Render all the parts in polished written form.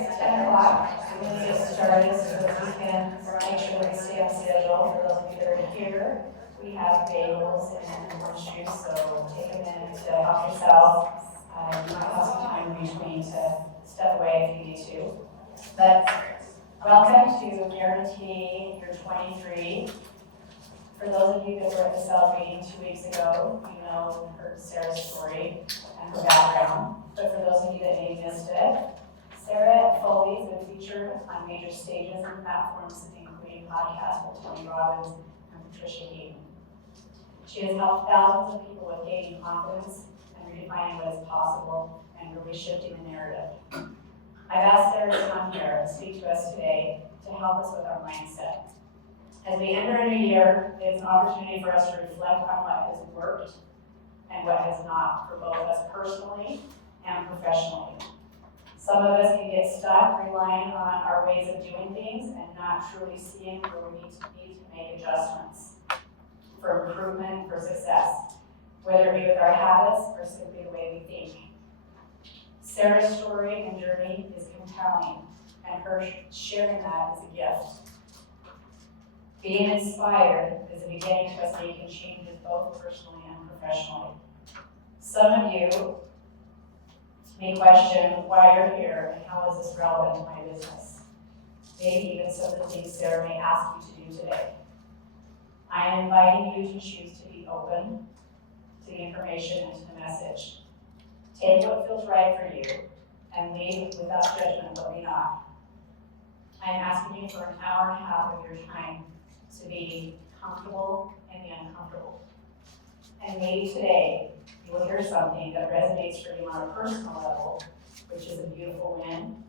it's 10 o'clock. I'm going to get started so that we can make sure that we stay on schedule. For those of you that are here, we have bagels and orange juice, so take a minute to help yourself. You might have some time in between to step away if you need to. But welcome to Guarantee Your 23. For those of you that were at the cell meeting 2 weeks ago, you know and heard Sarah's story and her background. But for those of you that maybe missed it, Sarah Foley has been featured on major stages and platforms, including podcasts with Tony Robbins and Patricia Heaton. She has helped thousands of people with gaining confidence and redefining what is possible and really shifting the narrative. I've asked Sarah to come here and speak to us today to help us with our mindset. As we enter a new year, it's an opportunity for us to reflect on what has worked and what has not for both us personally and professionally. Some of us can get stuck relying on our ways of doing things and not truly seeing where we need to make adjustments for improvement, for success, whether it be with our habits or simply the way we think. Sarah's story and journey is compelling, and her sharing that is a gift. Being inspired is a beginning to us making changes both personally and professionally. Some of you may question why you're here and how is this relevant to my business. Maybe even some of the things Sarah may ask you to do today. I am inviting you to choose to be open to the information and to the message. Take what feels right for you and leave without judgment what may not. I am asking you for an hour and a half of your time to be comfortable in the uncomfortable. And maybe today you will hear something that resonates for you on a personal level, which is a beautiful win,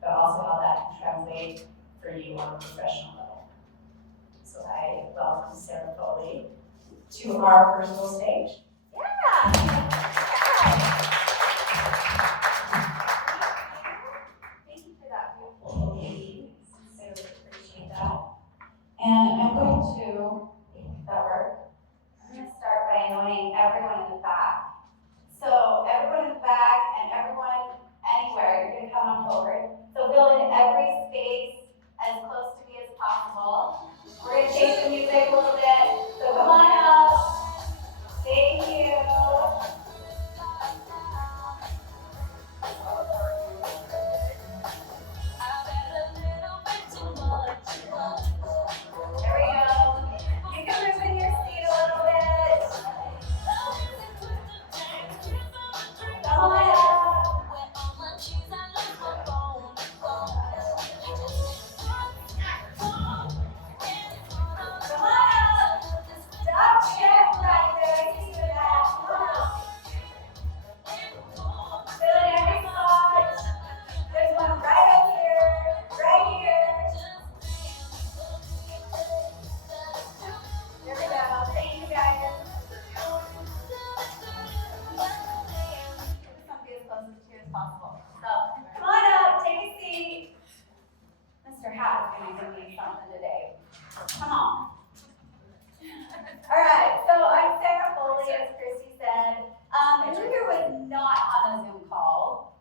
but also how that can translate for you on a professional level. So I welcome Sarah Foley to our personal stage. Yeah. Thank you for that beautiful lead. Sincerely appreciate that. And I'm going to, if that works, I'm going to start by anointing everyone in the back. So everyone in the back and everyone anywhere, you're going to come on forward. So fill in every space as close to me as possible. We're going to change the music a little bit. So come on up. Thank you. There we go. You can move in your seat a little bit. Come on up. Come on up. Stop chatting right there. You do that. Come on. Fill in every spot. There's one right up here, right here. There we go. Thank you, guys. Somebody as close to you as possible. So, come on up, take a seat. Mr. Hat is going to give me something today. Come on. All right, so I'm Sarah Foley, as Christy said. And who here was not on a Zoom call?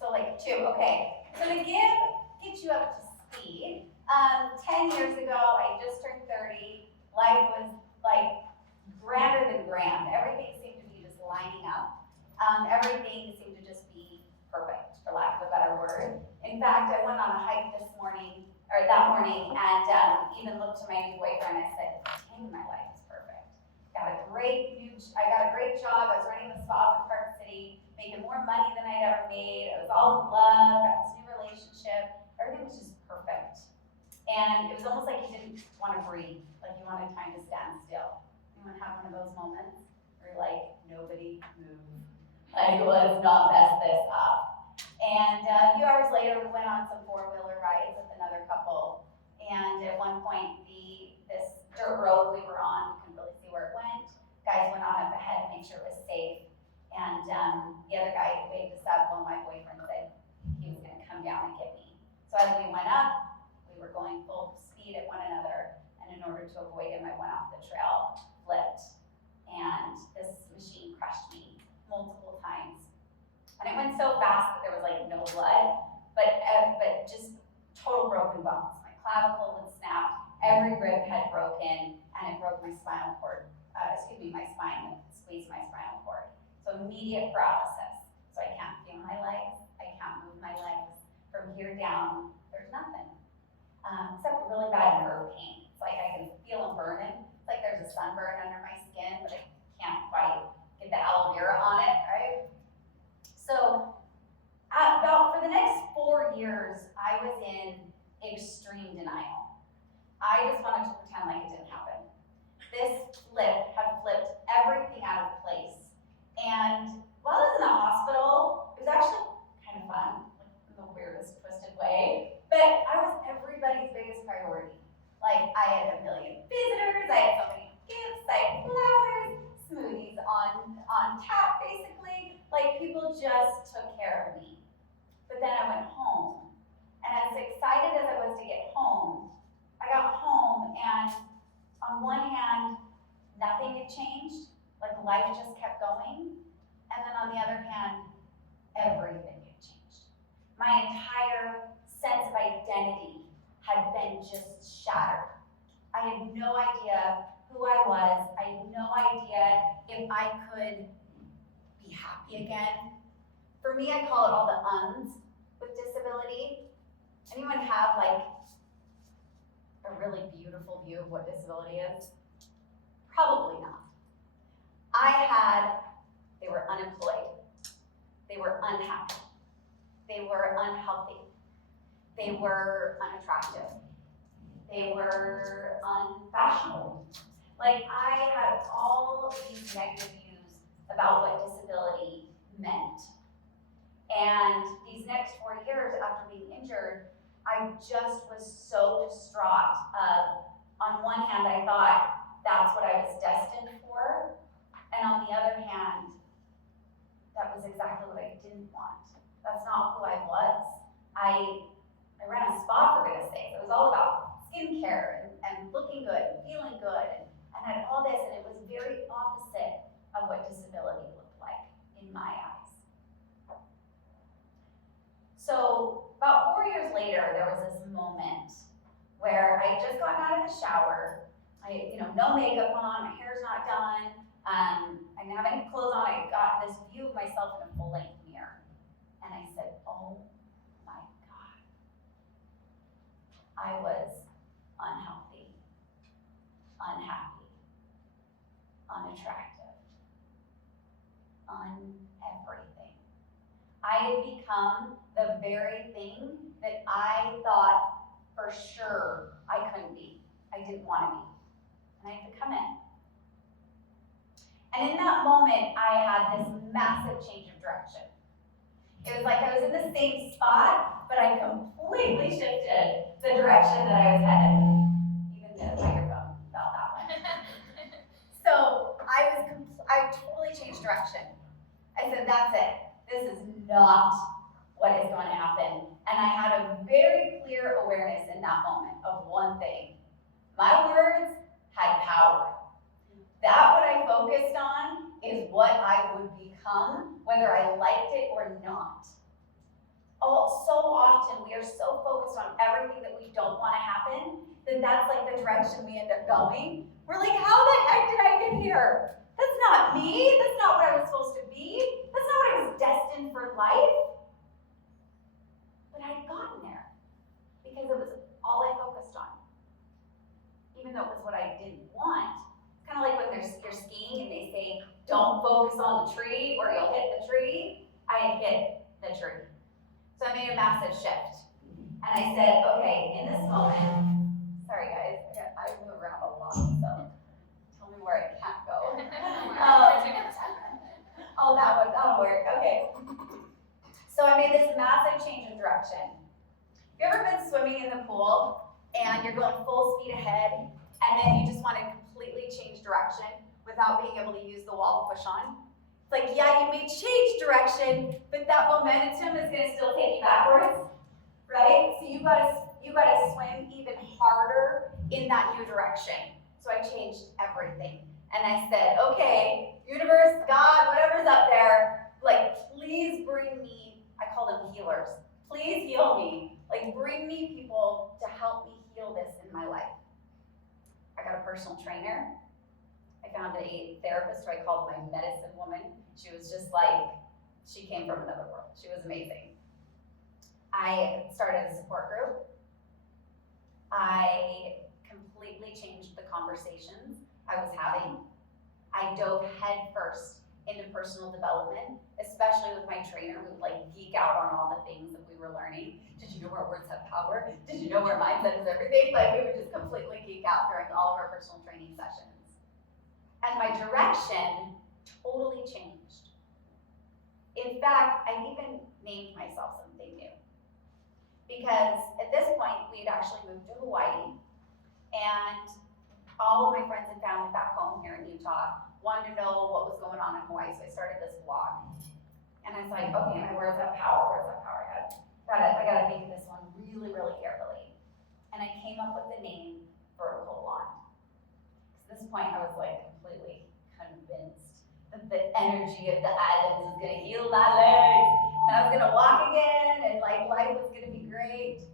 So like 2, okay. So to get you up to speed, 10 years ago, I just turned 30. Life was like grander than grand. Everything seemed to be just lining up. Everything seemed to just be perfect, for lack of a better word. In fact, I went on a hike that morning, and even looked to my new boyfriend. I said, "Dang, my life is perfect. I got a great job. I was running the spa in Park City, making more money than I'd ever made. I was all in love. Got this new relationship. Everything was just perfect." And it was almost like you didn't want to breathe, like you wanted time to stand still. Anyone have one of those moments where you're like, nobody move? Like, let's not mess this up. And a few hours later, we went on some 4-wheeler rides with another couple. And at one point, this dirt road we were on, we couldn't really see where it went. Guys went on up ahead to make sure it was safe. And the other guy waved us up while my boyfriend said he was going to come down and get me. So as we went up, we were going full speed at one another. And in order to avoid him, I went off the trail, flipped, and this machine crushed me multiple times. And it went so fast that there was like no actual blood, but just total broken bones. My clavicle had snapped, every rib had broken, and it broke my spinal cord. My spine, it squeezed my spinal cord. So immediate paralysis. So I can't feel my legs, I can't move my legs. From here down, there's nothing. Except really bad nerve pain. It's like I can feel them burning. It's like there's a sunburn under my skin, but I can't quite get the aloe vera on it, right? So for the next 4 years, I was in extreme denial. I just wanted to pretend like it didn't happen. This flip had flipped everything out of place. And while I was in the hospital, it was actually kind of fun, like in the weirdest, twisted way. But I was everybody's biggest priority. Like, I had a million visitors, I had so many gifts, I had flowers, smoothies on tap, basically. Like, people just took care of me. But then I went home. And as excited as I was to get home, I got home and on one hand, nothing had changed, like life just kept going. And then on the other hand, everything had changed. My entire sense of identity had been just shattered. I had no idea who I was. I had no idea if I could be happy again. For me, I call it all the uns with disability. Anyone have like a really beautiful view of what disability is? Probably not. They were unemployed. They were unhappy. They were unhealthy. They were unattractive. They were unfashionable. Like, I had all these negative views about what disability meant. And these next 4 years after being injured, I just was so distraught. On one hand, I thought that's what I was destined for. And on the other hand, that was exactly what I didn't want. That's not who I was. I ran a spa, for goodness sakes. It was all about skincare and looking good, and feeling good, and had all this, and it was very opposite of what disability looked like in my eyes. So about 4 years later, there was this moment where I had just gotten out of the shower. No makeup on, my hair's not done. I didn't have any clothes on. I got this view of myself in a full-length mirror. And I said, oh my God. I was unhealthy, unhappy, unattractive, everything. I had become the very thing that I thought for sure I couldn't be. I didn't want to be. And I had become it. And in that moment, I had this massive change of direction. It was like I was in the same spot, but I completely shifted the direction that I was headed. Even the microphone felt that one. So I totally changed direction. I said, that's it. This is not what is going to happen. And I had a very clear awareness in that moment of one thing. My words had power. That what I focused on is what I would become, whether I liked it or not. So often we are so focused on everything that we don't want to happen, that that's like the direction we end up going. We're like, how the heck did I get here? That's not me. That's not what I was supposed to be. That's not what I was destined for life. But I'd gotten there because it was all I focused on. Even though it was what I didn't want. It's kind of like when you're skiing and they say, don't focus on the tree or you'll hit the tree. I had hit the tree. So I made a massive shift. And I said, okay, in this moment, sorry guys, I move around a lot, so tell me where I can't go. That'll work, okay. So I made this massive change in direction. Have you ever been swimming in the pool and you're going full speed ahead and then you just want to completely change direction without being able to use the wall to push on? It's like, yeah, you may change direction, but that momentum is going to still take you backwards, right? So you gotta swim even harder in that new direction. So I changed everything. And I said, okay, universe, God, whatever's up there, like, please bring me, I call them healers. Please heal me. Like, bring me people to help me heal this in my life. I got a personal trainer. I found a therapist who I called my medicine woman. She was just like, she came from another world. She was amazing. I started a support group. I completely changed the conversations I was having. I dove headfirst into personal development, especially with my trainer who would like geek out on all the things that we were learning. Did you know our words have power? Did you know our mindset is everything? Like, we would just completely geek out during all of our personal training sessions. And my direction totally changed. In fact, I even named myself something new. Because at this point, we had actually moved to Hawaii, and all of my friends and family back home here in Utah wanted to know what was going on in Hawaii, so I started this blog. And I was like, okay, where's that power? Where's that power? I gotta think of this one really, really carefully. And I came up with the name Vertical Blonde. At this point, I was like completely convinced that the energy of the islands was gonna heal my legs, and I was gonna walk again, and like life was gonna be great.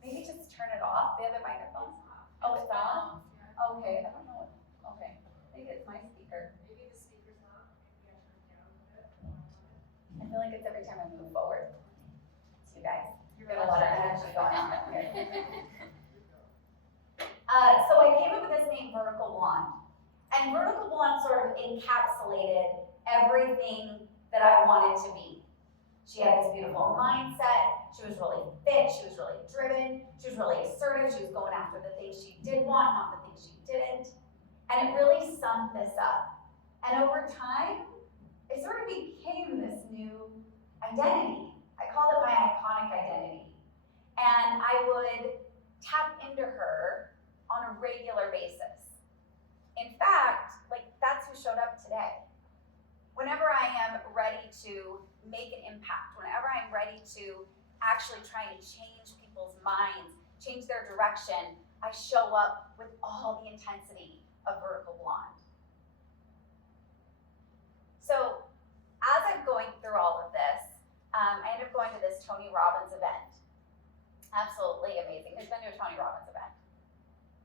Maybe just turn it off, the other microphone. Oh, it's off? Okay, I don't know. Okay, maybe it's my speaker. Maybe the speaker's not. Maybe I turn it down a bit. I feel like it's every time I move forward. It's you guys. You're Got a lot of energy going on up here. So I came up with this name, Vertical Blonde. And Vertical Blonde sort of encapsulated everything that I wanted to be. She had this beautiful mindset. She was really fit. She was really driven. She was really assertive. She was going after the things she did want, not the things she didn't. And it really summed this up. And over time, it sort of became this new identity. I called it my iconic identity. And I would tap into her on a regular basis. In fact, like, that's who showed up today. Whenever I am ready to make an impact, whenever I'm ready to actually try and change people's minds, change their direction, I show up with all the intensity of Vertical Blonde. So as I'm going through all of this, I ended up going to this Tony Robbins event. Absolutely amazing. Who's been to a Tony Robbins event?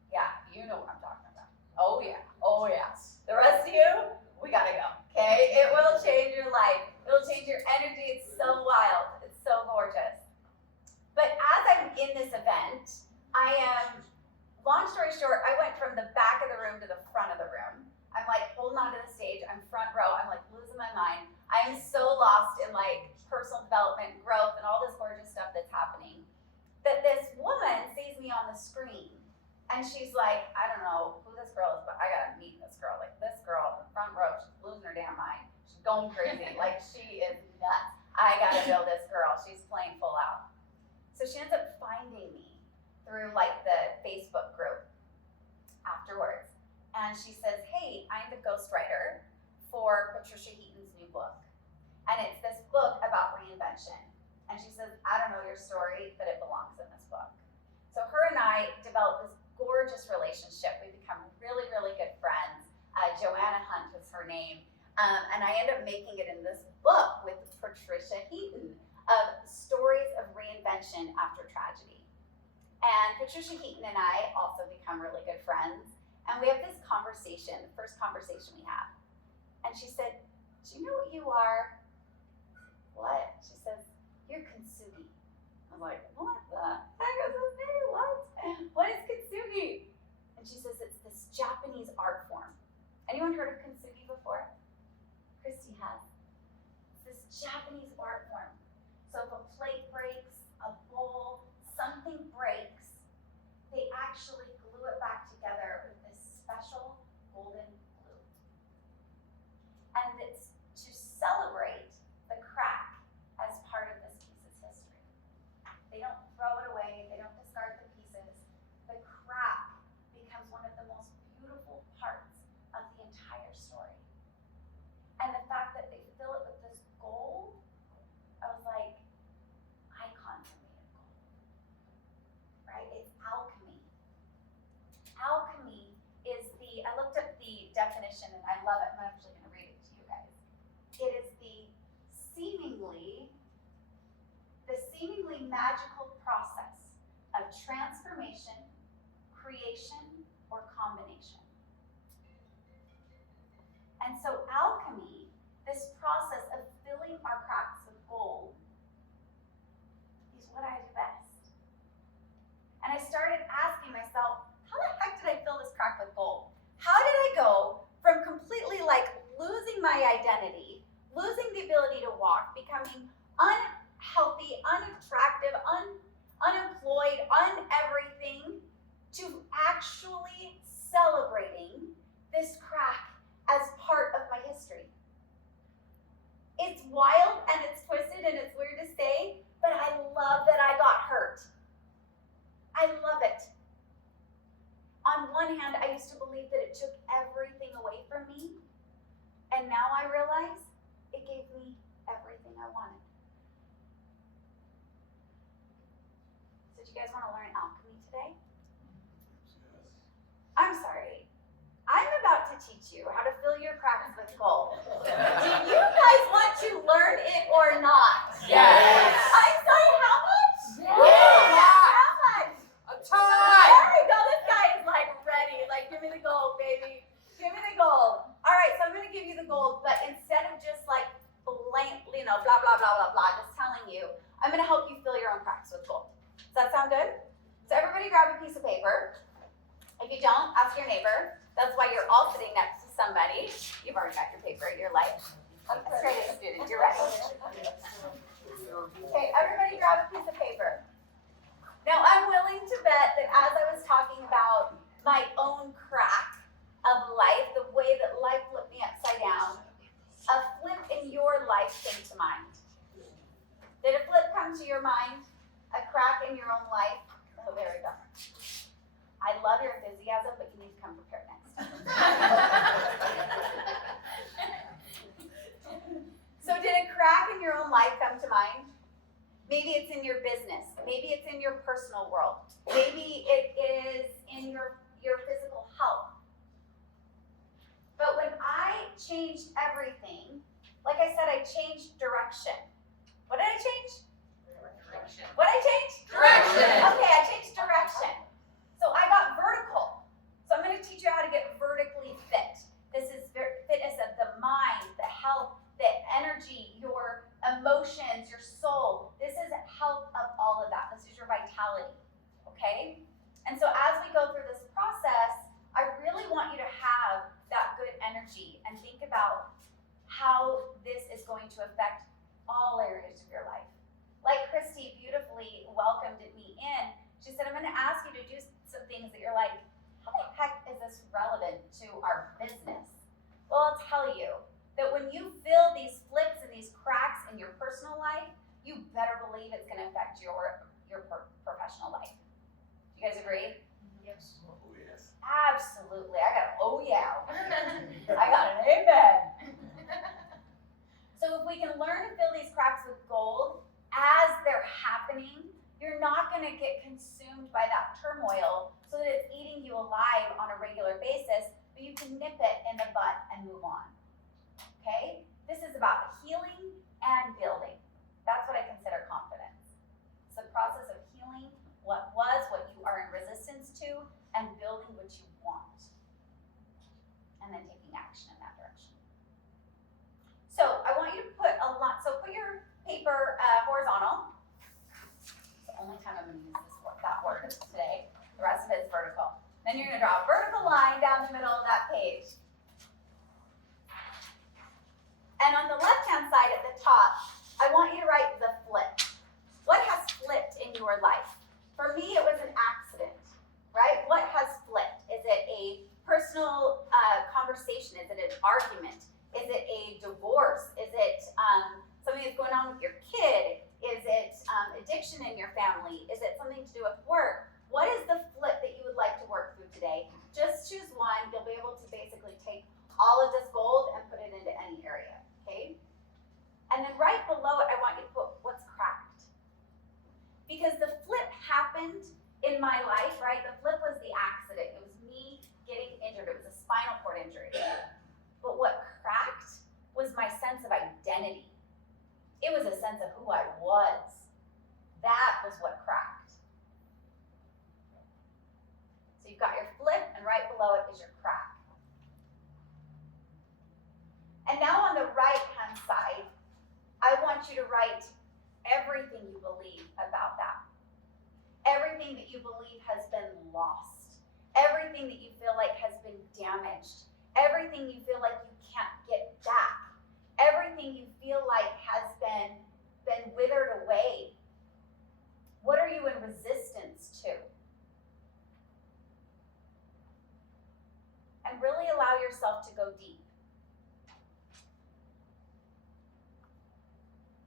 Yeah, you know what I'm talking about. Oh yeah, oh yeah. The rest of you, we gotta go, okay? It will change your life. It will change your energy. It's so wild. It's so gorgeous. But as I'm in this event, long story short, I went from the back of the room to the front of the room. I'm like holding onto the stage. I'm front row. I'm like losing my mind. I am so lost in like personal development, growth, and all this gorgeous stuff that's happening, that this woman sees me on the screen. And she's like, I don't know who this girl is, but I gotta meet this girl. Like, this girl in the front row, she's losing her damn mind. She's going crazy. Like, she is nuts. I gotta know this girl. She's playing full out. So she ends up finding me through like the Facebook group afterwards. And she says, hey, I'm the ghostwriter for Patricia Heaton's new book. And it's this book about reinvention. And she says, I don't know your story, but it belongs in this book. So her and I developed this gorgeous relationship. We become really, really good friends. Joanna Hunt was her name. And I ended up making it in this book with Patricia Heaton of stories of reinvention after tragedy. And Patricia Heaton and I also become really good friends. And we have this conversation, the first conversation we have. And she said, do you know what you are? What? She says, you're Kintsugi. I'm like, what the heck is this name? What is Kintsugi? And she says, it's this Japanese art form. Anyone heard of Kintsugi before? Christy has. It's this Japanese art form. So if a plate breaks, a bowl, something breaks, they actually glue it back together with this special golden glue. And it's to celebrate the crack as part of this piece's history. They don't magical process of transformation, creation, or combination. And so alchemy, this process of filling our cracks with gold, is what I do best. And I started asking myself, how the heck did I fill this crack with gold? How did I go from completely like losing my identity, losing the ability to walk, becoming unhealthy, unattractive, unemployed, everything, to actually celebrating this crack as part of my history? It's wild and it's twisted and it's weird to say, but I love that I got hurt. I love it. On one hand, I used to believe that it took everything away from me, and now I realize it gave me everything I wanted. So do you guys want to learn alchemy today? I'm sorry. I'm about to teach you how to fill your cracks with gold. Do you guys want to learn it or not? Yes. I'm sorry, how much? Yes. How much? A tie! There we go. This guy is like ready. Like, give me the gold, baby. Give me the gold. All right, so I'm going to give you the gold, but instead of just like blank, blah, blah, blah, blah, blah, just telling you, I'm going to help you fill your own cracks with gold. Does that sound good? So everybody grab a piece of paper. If you don't, ask your neighbor. That's why you're all sitting next to somebody. You've already got your paper in your life. Straight A student, you're ready. Okay, everybody grab a piece of paper. Now, I'm willing to bet that as I was talking about my own crack of life, the way that life flipped me upside down, a flip in your life came to mind. Did a flip come to your mind? A crack in your own life? Oh, there we go. I love your enthusiasm, but you need to come prepared next time. So did a crack in your own life come to mind? Maybe it's in your business. Maybe it's in your personal world. Maybe it is in your physical health. But when I changed everything, like I said, I changed direction. What did I change? Direction. What did I change? Direction. Okay, I changed direction. So I got vertical. So I'm going to teach you how to get vertically fit. This is fitness of the mind, the health, the energy, your emotions, your soul. This is health of all of that. This is your vitality, okay? And so as we go through this process, I really want you to have that good energy and think about how this is going to affect all areas of your life. Like Christy beautifully welcomed me in, she said, I'm going to ask you to do some things that you're like, how the heck is this relevant to our business? Well, I'll tell you that when you feel these flips and these cracks in your personal life, you better believe it's going to affect your professional life. Do you guys agree? Yes. Oh, yes. Absolutely. I got an oh yeah. I got an amen. So if we can learn to fill these cracks with gold as they're happening, you're not going to get consumed by that turmoil so that it's eating you alive on a regular basis, but you can nip it in the butt and move on. Okay? This is about healing and building. That's what I consider confidence. It's the process of healing what was, what you are in resistance to, and building what you want. And then taking action in that direction. So I want you to put put your paper horizontal. It's the only time I'm going to use that word today. The rest of it is vertical. Then you're going to draw a vertical line down the middle of that page. And on the left-hand side at the top, I want you to write the flip. What has flipped in your life? For me, it was an accident, right? What has flipped? Is it a personal conversation? Is it an argument? Is it a divorce? Is it something that's going on with your kid? Is it addiction in your family? Is it something to do with work? What is the flip that you would like to work through today? Just choose one. You'll be able to basically take all of this gold and put it into any area, okay? And then right below it, I want you to put what's cracked. Because the flip happened in my life, right? The flip was the accident. It was me getting injured. It was a spinal cord injury. But what cracked was my sense of identity. It was a sense of who I was. That below it is your crack. And now on the right-hand side, I want you to write everything you believe about that. Everything that you believe has been lost. Everything that you feel like has been damaged. Everything you feel like you can't get back. Everything you feel like has been withered away. What are you in resistance to? And really allow yourself to go deep.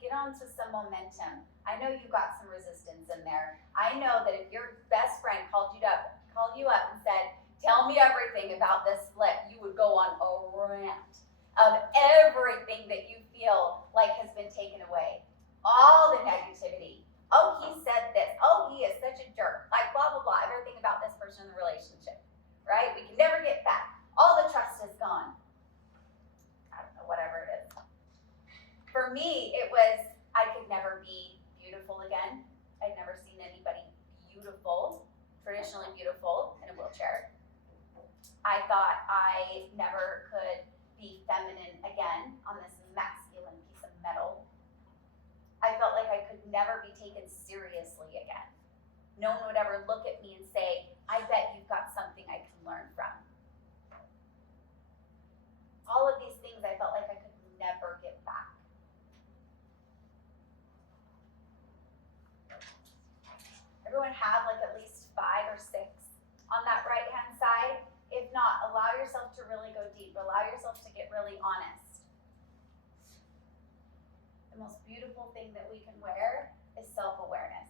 Get onto some momentum. I know you got some resistance in there. I know that if your best friend called you up and said, tell me everything about this flip, you would go on a rant of everything that you feel like has been taken away. All the negativity. Oh, he said this. Oh, he is such a jerk. Like blah, blah, blah. Everything about this person in the relationship, right? We can never get back. All the trust is gone. I don't know, whatever it is. For me, it was, I could never be beautiful again. I'd never seen anybody beautiful, traditionally beautiful, in a wheelchair. I thought I never could be feminine again on this masculine piece of metal. I felt like I could never be taken seriously again. No one would ever look at me and say, I bet you've got something I can learn from. All of these things I felt like I could never get back. Everyone have like at least 5 or 6 on that right-hand side. If not, allow yourself to really go deep. Allow yourself to get really honest. The most beautiful thing that we can wear is self-awareness.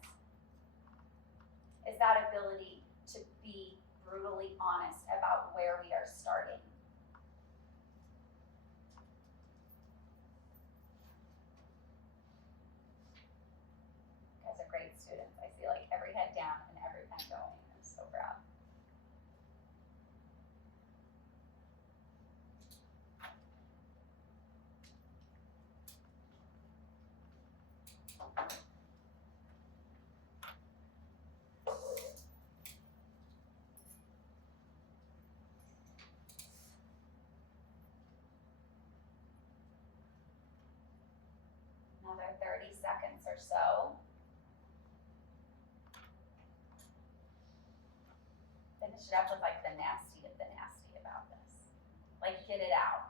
Is that ability to be brutally honest about where we are starting. You guys are great students. I see like every head down and every pen going. I'm so proud. Another 30 seconds or so. Finish it up with like the nasty of the nasty about this. Like get it out.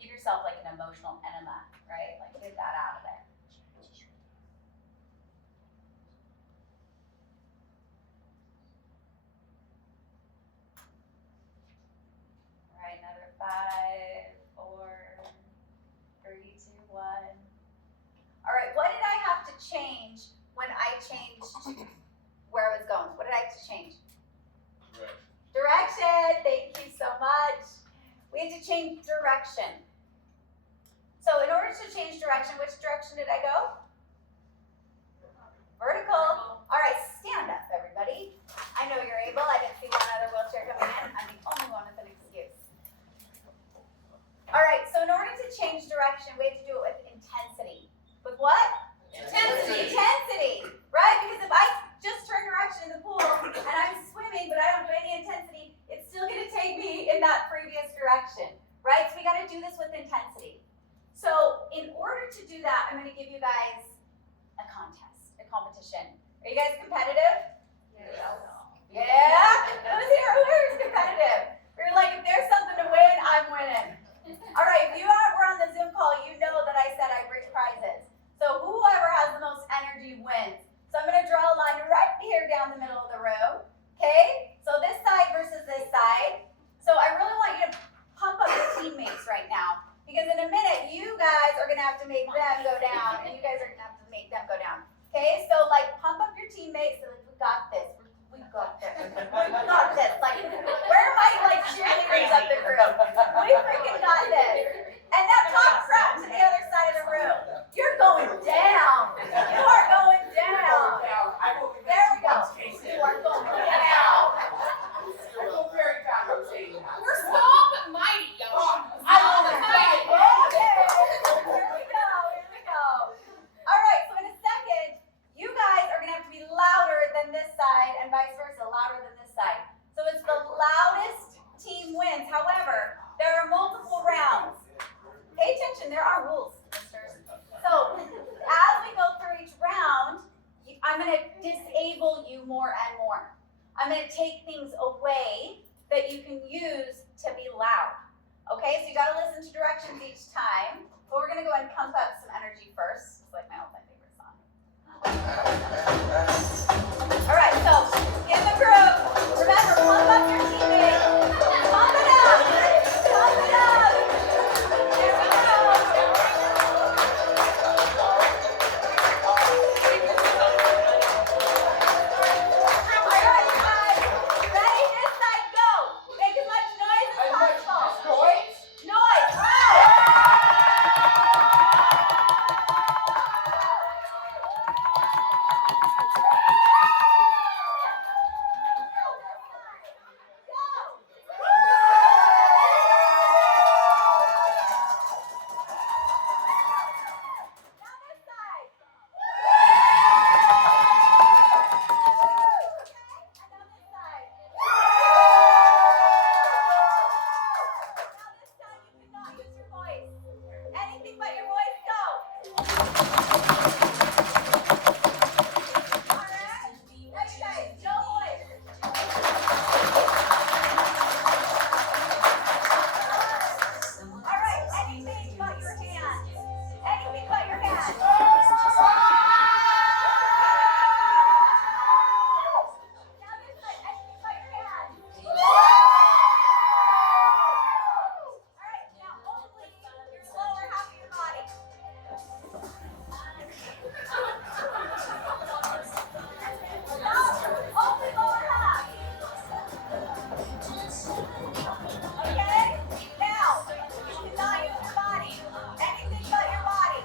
Give yourself like an emotional enema, right? Like get that out of there. All right, another 5, 4, 3, 2, 1. All right, what did I have to change when I changed where I was going? What did I have to change? Direction. Thank you so much. We had to change direction. So in order to change direction, which direction did I go? Vertical. All right, stand up, everybody. I know you're able. I didn't see one other wheelchair coming in. I'm the only one with an excuse. All right, so in order to change direction, we have to do it with intensity. With what? Intensity. Intensity, right? Because if I just turn direction in the pool and I'm swimming, but I don't do any intensity, it's still going to take me in that previous direction, right? So we got to do this with intensity. So in order to do that, I'm going to give you guys a contest, a competition. Are you guys competitive? Yeah? Who's here? Who's competitive? You're like, if there's something to win, I'm winning. All right, if you were on the Zoom call, you know that I said I bring prizes. So whoever has the most energy wins. So I'm going to draw a line right here down the middle of the room. Okay? So this side versus this side. So I really want you to pump up your teammates right now. Because in a minute, you guys are going to have to make them go down. And you guys are going to have to make them go down. Okay? So like pump up your teammates. So we've got disable you more and more. I'm gonna take things away that you can use to be loud. Okay, so you gotta listen to directions each time, but we're gonna go and pump up some energy first. It's like my favorite song. All right, so in the group, remember, pump up your teammates. Pump it up. Pump it up. There we go. All right, you guys. Ready? This side, go. Make as much noise as possible. Noise. Anything but your voice, go! Alright? Now you guys, no voice. Alright, anything but your hands. Anything but your hands. Now this side, anything but your hands. Alright, now only your lower half of your body. Only lower half. Okay? Now, you cannot use your body. Anything but your body.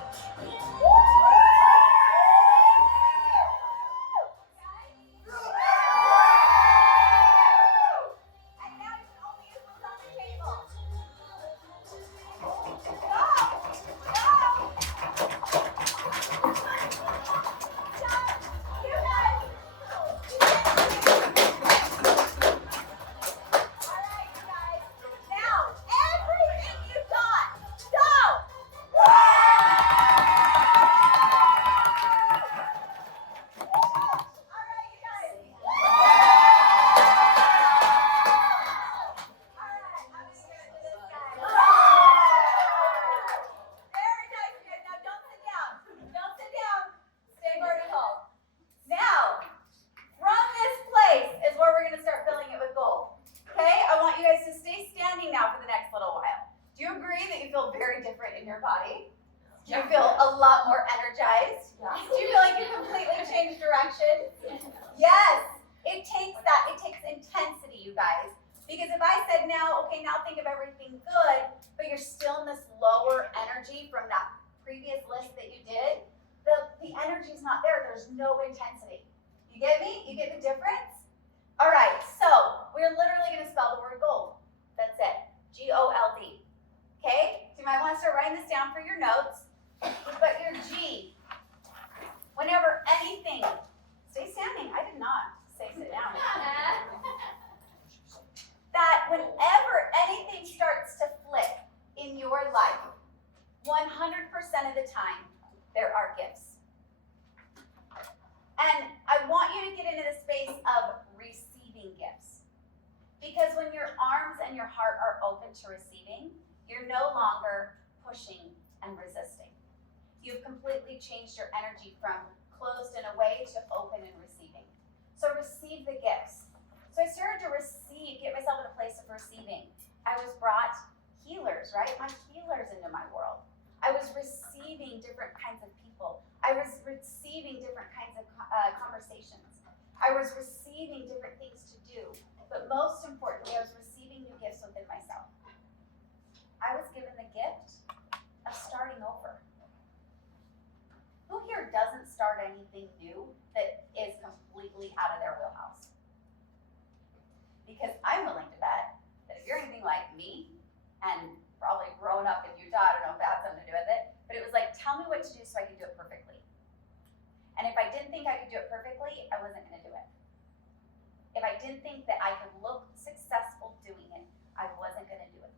And now you can only use what's on the table. Very nice, guys. Now don't sit down. Don't sit down. Stay vertical. Now, from this place is where we're going to start filling it with gold. Okay? I want you guys to stay standing now for the next little while. Do you agree that you feel very different in your body? Do you feel a lot more energized? Do you feel like you completely changed direction? Yes. It takes that. It takes intensity, you guys. Because if I said now, okay, now think of everything good, but you're still in this lower energy from that previous list that you did, the energy's not there. There's no intensity. You get me? You get the difference? All right, so we're literally going to spell the word gold. That's it. G-O-L-D. Okay? So you might want to start writing this down for your notes. But your G, whenever anything, stay standing. I did not say sit down. That whenever anything starts to flip in your life, 100% of the time, there are gifts. And I want you to get into the space of receiving gifts. Because when your arms and your heart are open to receiving, you're no longer pushing and resisting. You've completely changed your energy from closed and away to open and receiving. So receive the gifts. So I started to get myself in a place of receiving. I was brought healers, right? My healers into my world. I was receiving different kinds of people. I was receiving different kinds of conversations. I was receiving different things to do. But most importantly, I was receiving new gifts within myself. I was given the gift of starting over. Who here doesn't start anything new that is completely out of their wheelhouse? Because I'm willing to bet that if you're anything like me, and probably growing up in Utah, I don't know if that had something to do with it, but it was like, tell me what to do so I can do it perfectly. And if I didn't think I could do it perfectly, I wasn't going to do it. If I didn't think that I could look successful doing it, I wasn't going to do it.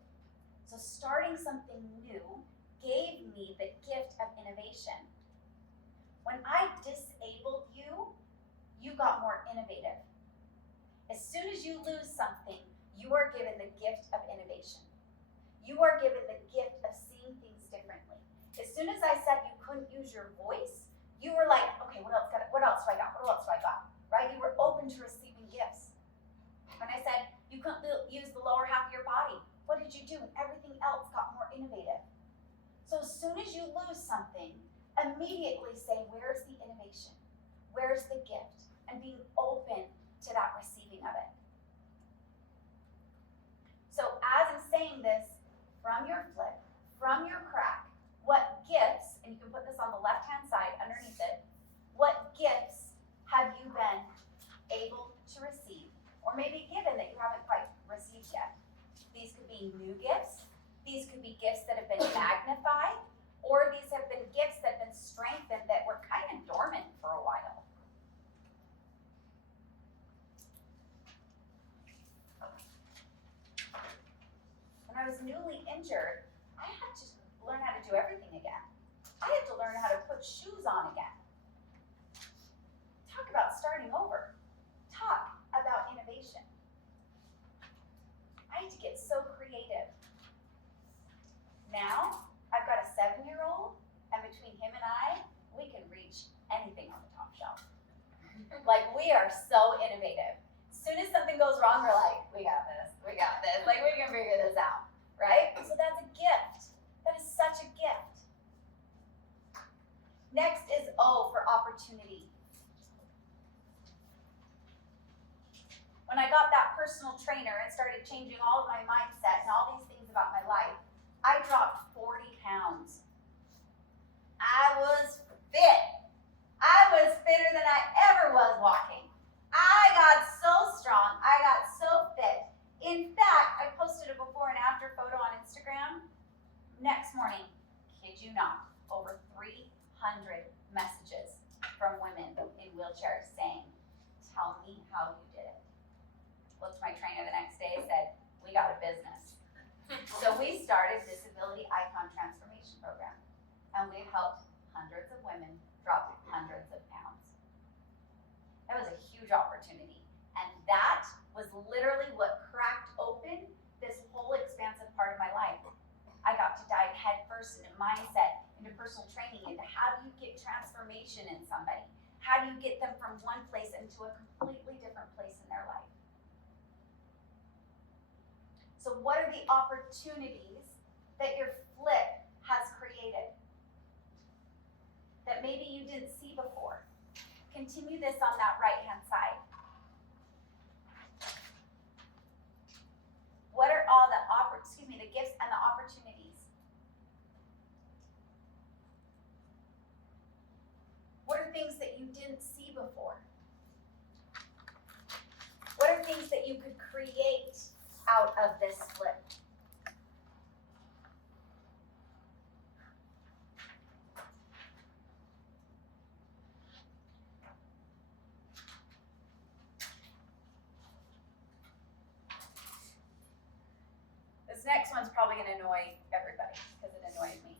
So starting something new gave me the gift of innovation. When I disabled you, you got more innovative. As soon as you lose something, you are given the gift of innovation. You are given the gift of seeing things differently. As soon as I said you couldn't use your voice, you were like, okay, what else do I got? Right? You were open to receiving gifts. When I said you couldn't use the lower half of your body, what did you do? Everything else got more innovative. So as soon as you lose something, immediately say, where's the innovation? Where's the gift? And being open to that receiving of it. So as I'm saying this, from your flip, from your crack, what gifts, and you can put this on the left-hand side underneath it, what gifts have you been able to receive, or maybe given that you haven't quite received yet? These could be new gifts, these could be gifts that have been magnified, or these have been gifts that have been strengthened that were kind of dormant for a while. When I was newly injured, I had to learn how to do everything again. I had to learn how to put shoes on again. Talk about starting over. Talk about innovation. I had to get so creative. Now, I've got a 7-year-old, and between him and I, we can reach anything on the top shelf. Like, we are so innovative. As soon as something goes wrong, we're like, we got this. Like, we can figure this out, right? So that's a gift. That is such a gift. Next is O for opportunity. When I got that personal trainer and started changing all of my mindset and all these things about my life, I dropped 40 pounds. I was fit. I was fitter than I ever was walking. I got so strong. I got so fit. In fact, I posted a before and after photo on Instagram. Next morning, kid you not, over 300 messages from women in wheelchairs saying, tell me how you did it. Looked at my trainer the next day and said, we got a business. So we started Disability Icon Transformation Program, and we've helped hundreds of women drop hundreds of pounds. That was a huge opportunity, and that was literally what cracked open this whole expansive part of my life. I got to dive headfirst into mindset, into personal training, into how do you get transformation in somebody? How do you get them from one place into a completely different place in their life? So what are the opportunities that your flip has created that maybe you didn't see before? Continue this on that right-hand side. What are all the the gifts and the opportunities? What are things that you didn't see before? What are things that you could create out of this flip? This next one's probably going to annoy everybody because it annoys me.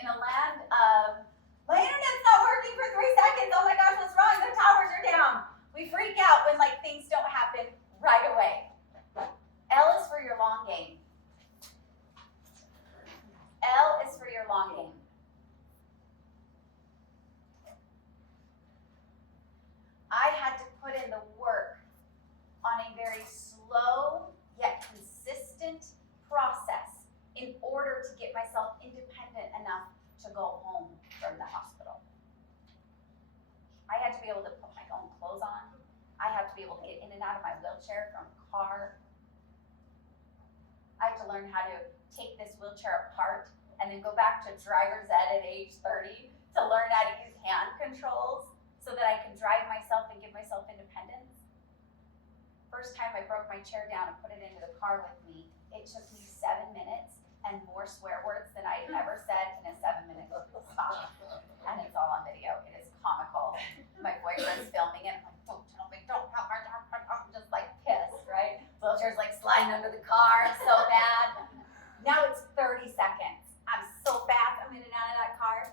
In a land of, my internet's not working for 3 seconds, oh my gosh, what's wrong? The towers are down. We freak out when things don't happen right away. L is for your long game. L is for your long game. I had to put in the work on a very slow yet consistent process in order to get myself independent enough to go home from the hospital. I had to be able to put my own clothes on. I had to be able to get in and out of my wheelchair from a car. I had to learn how to take this wheelchair apart and then go back to driver's ed at age 30 to learn how to use hand controls so that I can drive myself and give myself independence. First time I broke my chair down and put it into the car with me, it took me 7 minutes and more swear words than I had ever said in a 7-minute stop. And it's all on video. It is comical. My boyfriend's filming it. I'm like, don't tell me, don't help me, I'm just like pissed, right? Wheelchair's like sliding under the car, it's so bad. Now it's 30 seconds. I'm so fast, I'm in and out of that car.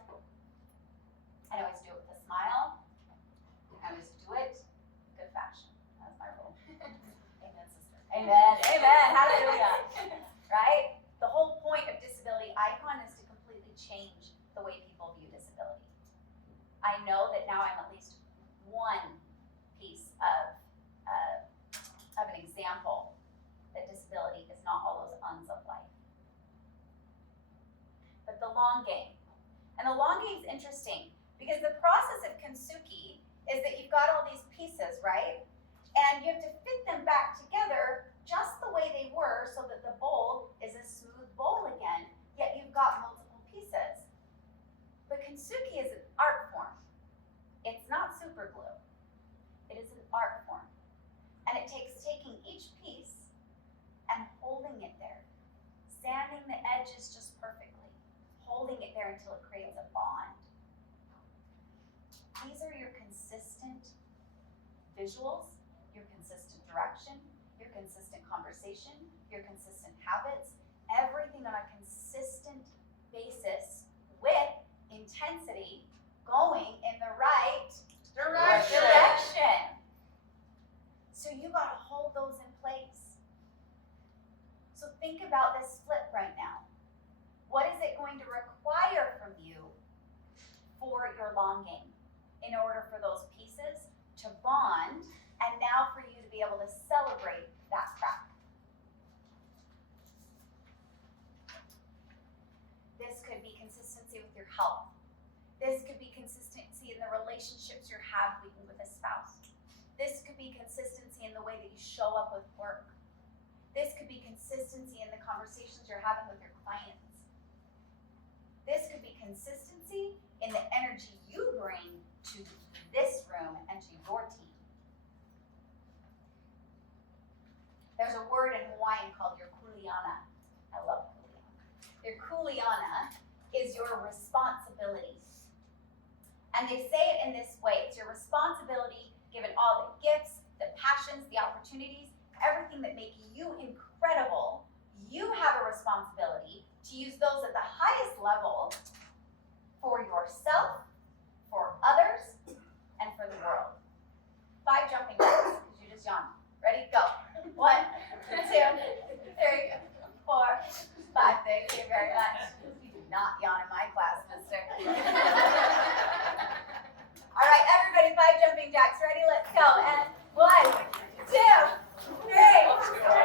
I always do it with a smile. long game. And the long game's interesting because the process of kintsugi is that you've got all these pieces, right? And you have to fit them back together just the way they were so that the bowl is a smooth bowl again, yet you've got multiple pieces. But kintsugi is an art form. It's not super glue. It is an art form. And it takes taking each piece and holding it there, sanding the edges just perfectly, holding it there until it creates a bond. These are your consistent visuals, your consistent direction, your consistent conversation, your consistent habits, everything on a consistent basis with intensity going in the right direction. So you gotta hold those in place. So think about this flip right now. What is it going to require from you for your long game in order for those pieces to bond and now for you to be able to celebrate that crack? This could be consistency with your health. This could be consistency in the relationships you're having with a spouse. This could be consistency in the way that you show up with work. This could be consistency in the conversations you're having with your clients. This could be consistency in the energy you bring to this room and to your team. There's a word in Hawaiian called your kuleana. I love kuleana. Your kuleana is your responsibility. And they say it in this way. It's your responsibility, given all the gifts, the passions, the opportunities, everything that make you incredible. You have a responsibility to use those at the highest level for yourself, for others, and for the world. 5 jumping jacks, because you just yawned. Ready? Go. 1, 2, 3, 4, 5. Thank you very much. You do not yawn in my class, mister. All right, everybody, 5 jumping jacks. Ready? Let's go. And 1, 2, 3,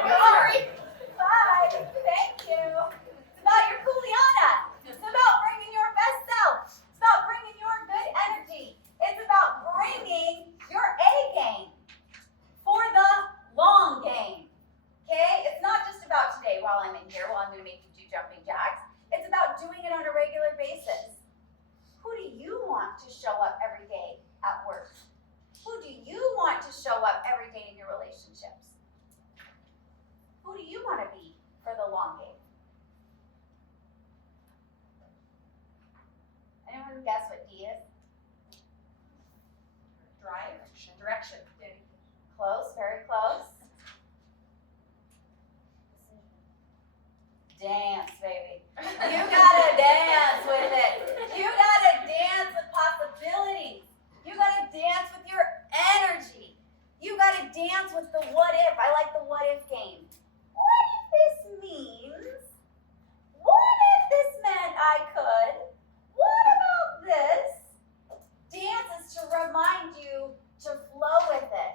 4, 5. Thank you. It's about your kuleana. It's about bringing your best self. It's about bringing your good energy. It's about bringing your A game for the long game. Okay? It's not just about today while I'm in here, while I'm going to make you do jumping jacks. It's about doing it on a regular basis. Who do you want to show up every day at work? Who do you want to show up every day in your relationships? Who do you want to be for the long game? Anyone guess what D is? Drive? Direction. Close, very close. Dance, baby. You gotta dance with it. You gotta dance with possibilities. You gotta dance with your energy. You gotta dance with the what if. I like the what if game. What if this means? What if this meant I could? What about this? Dance is to remind you to flow with it.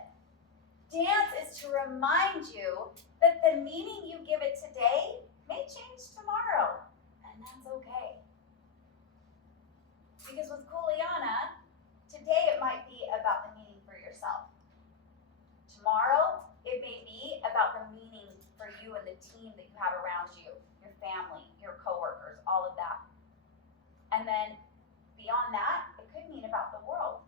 Dance is to remind you that the meaning you give it today may change tomorrow, and that's okay. Because with kuleana, today it might be about the meaning for yourself. Tomorrow, it may be about the meaning for you and the team that you have around you, your family, your coworkers, all of that. And then beyond that, it could mean about the world.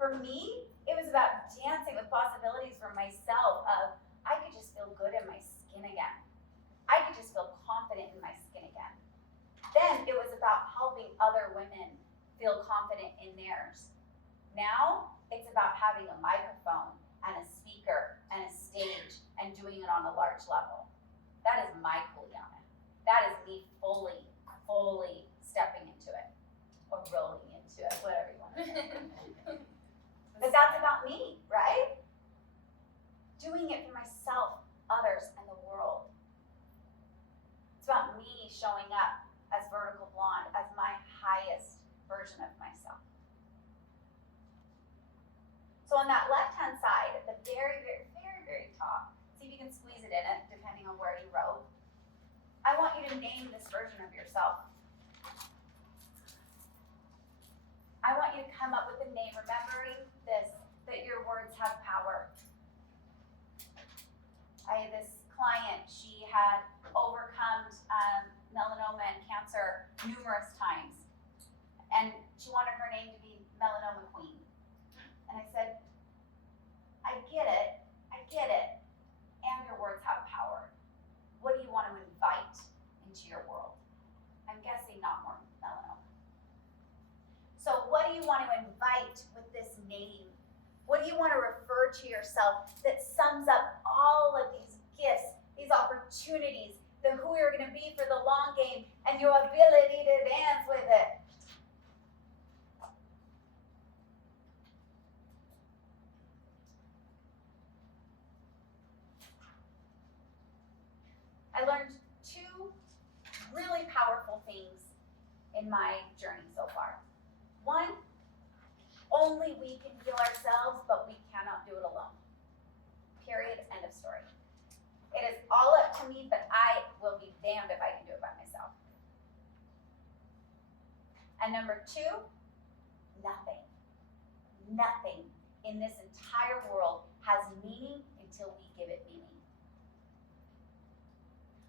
For me, it was about dancing with possibilities for myself of I could just feel good in my skin again. I could just feel confident in my skin again. Then it was about helping other women feel confident in theirs. Now it's about having a microphone and a speaker and a stage and doing it on a large level. That is my kuleana. That is me fully stepping into it or rolling into it, whatever you want to say. But that's about me, right? Doing it for myself, others, and the world. It's about me showing up as Vertical Blonde, as my highest version of myself. So on that left-hand side, at the very, very, very, very top, see if you can squeeze it in it, depending on where you wrote. I want you to name this version of yourself. do you want to refer to yourself that sums up all of these gifts, these opportunities, the who you're going to be for the long game, and your ability to dance with it? I learned two really powerful things in my journey so far. One, only we can heal ourselves, but we cannot do it alone. Period. End of story. It is all up to me, but I will be damned if I can do it by myself. And number two, nothing in this entire world has meaning until we give it meaning.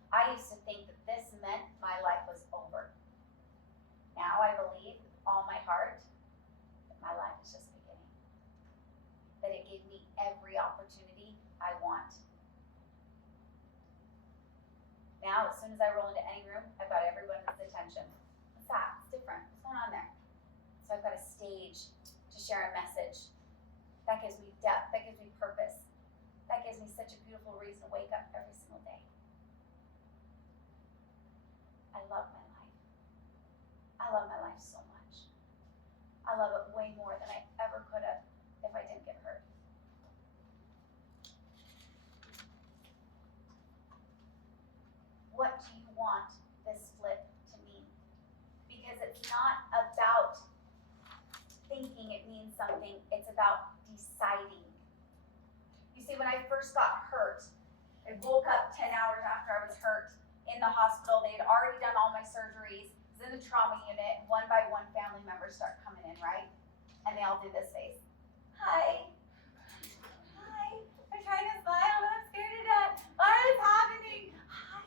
I used to think that this meant my life was over. Now I believe with all my heart that my life is just beginning. That it gave me every opportunity I want. Now, as soon as I roll into any room, I've got everyone's attention. What's that? It's different. What's going on there? So I've got a stage to share a message. That gives me depth. That gives me purpose. That gives me such a beautiful reason to wake up every single day. I love my life. I love my life so much. I love it way more than I ever could have if I didn't get hurt. What do you want this flip to mean? Because it's not about thinking it means something, it's about deciding. You see, when I first got hurt, I woke up 10 hours after I was hurt in the hospital. They had already done all my surgeries. I was in the trauma unit, and one by one family members start coming in, right? And they all do this face. Hi. Hi. I'm trying to smile, but I'm scared to death. What is happening? Hi.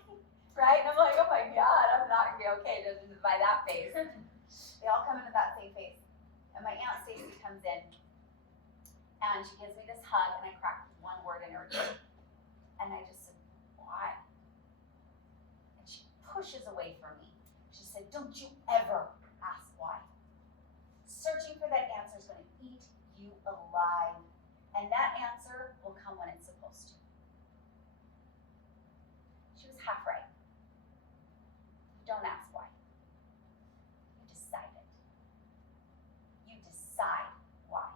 Right? And I'm like, oh my God, I'm not gonna be okay judging by that face. They all come in with that same face. And my Aunt Stacy comes in, and she gives me this hug, and I cracked one word in her ear. And I just said, why? And she pushes away from me. She said, don't you ever ask why. Searching for that answer is going to eat you alive. And that answer will come when it's supposed to. She was half right. You don't ask why. You decide it. You decide why.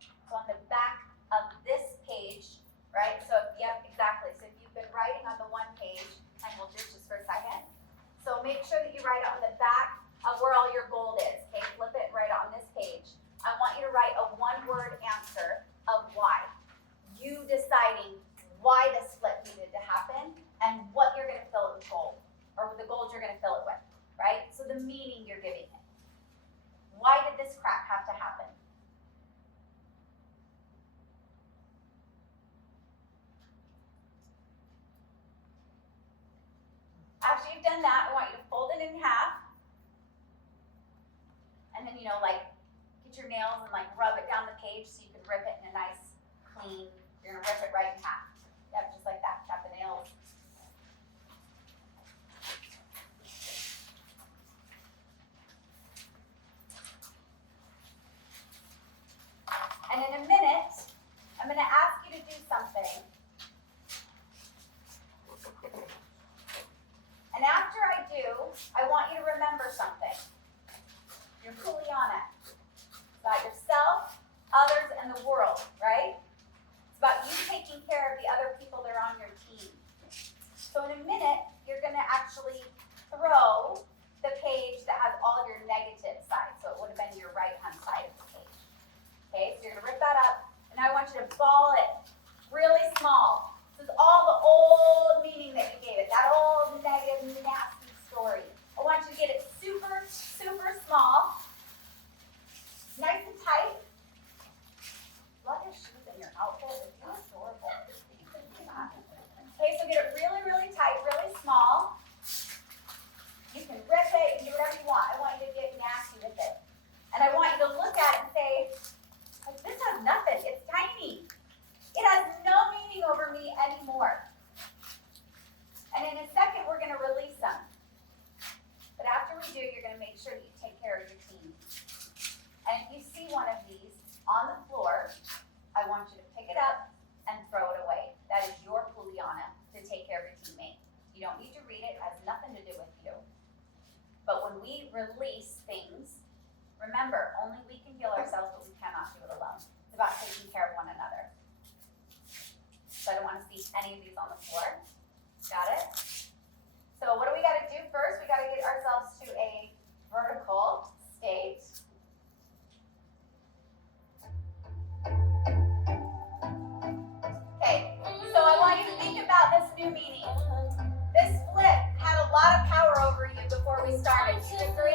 So on the back of this page, right? So, yep, exactly. So if you've been writing on the one page, and we'll do it just for a second. So make sure that you write on the back of where all your gold is, okay? Flip it right on this page. I want you to write a one-word answer of why. You deciding why this flip needed to happen and what you're going to fill it with gold, or the gold you're going to fill it with, right? So the meaning you're giving it. Why did this crack have to happen? After you've done that, I want you to fold it in half. And then, like, get your nails and, like, rub it down the page so you can rip it in a nice, clean, you're going to rip it right in half. Yep, just like that. Got the nails. And in a minute, I'm going to ask you to do something. And after I do, I want you to remember something. You're Juliana. It's about yourself, others, and the world, right? It's about you taking care of the other people that are on your team. So in a minute, you're going to actually throw the page that has all your negative sides. So it would have been your right-hand side of the page. Okay, so you're going to rip that up. And I want you to ball it really small. This is all the old meaning that you gave it, that old negative, nasty story. I want you to get it super, super small, nice and tight. Love your shoes and your outfit. It's adorable. Okay, so get it really, really tight, really small. You new meaning. This flip had a lot of power over you before we started. You agree?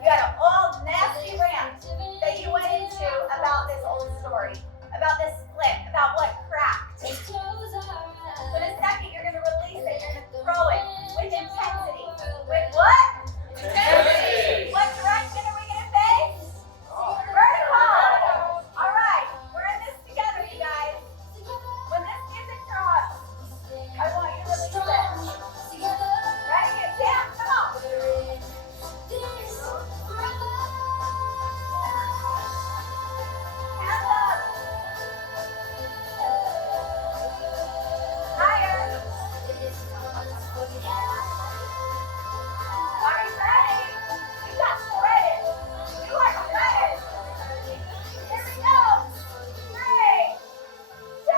You had an old nasty rant that you went into about this old story, about this flip, about what cracked. But in a second, you're going to release it. You're going to throw it with intensity. With what? Intensity. What direction are we going to face? Vertical. All right. We're in this together, you guys. When this music drops, I want you to release it. Ready? Get down. Come on. Hands up. Higher. Are you ready? You got shredded. You are shredded. Here we go. 3, 2,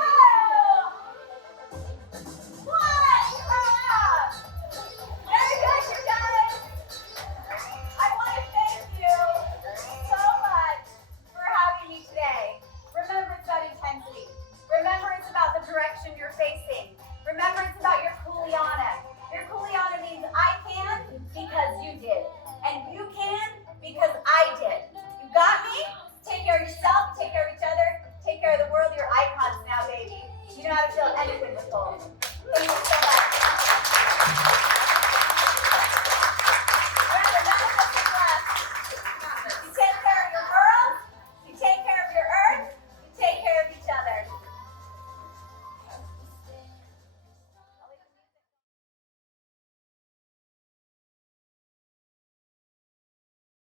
1. Up. Very good, you guys. I want to thank you so much for having me today. Remember, it's about intensity. Remember, it's about the direction you're facing. Remember, it's about your kuleana. Your kuleana means I can because you did. And you can because I did. You got me? Take care of yourself, take care of each other, take care of the world. You're icons now, baby. You know how to feel anything with gold. Thank you so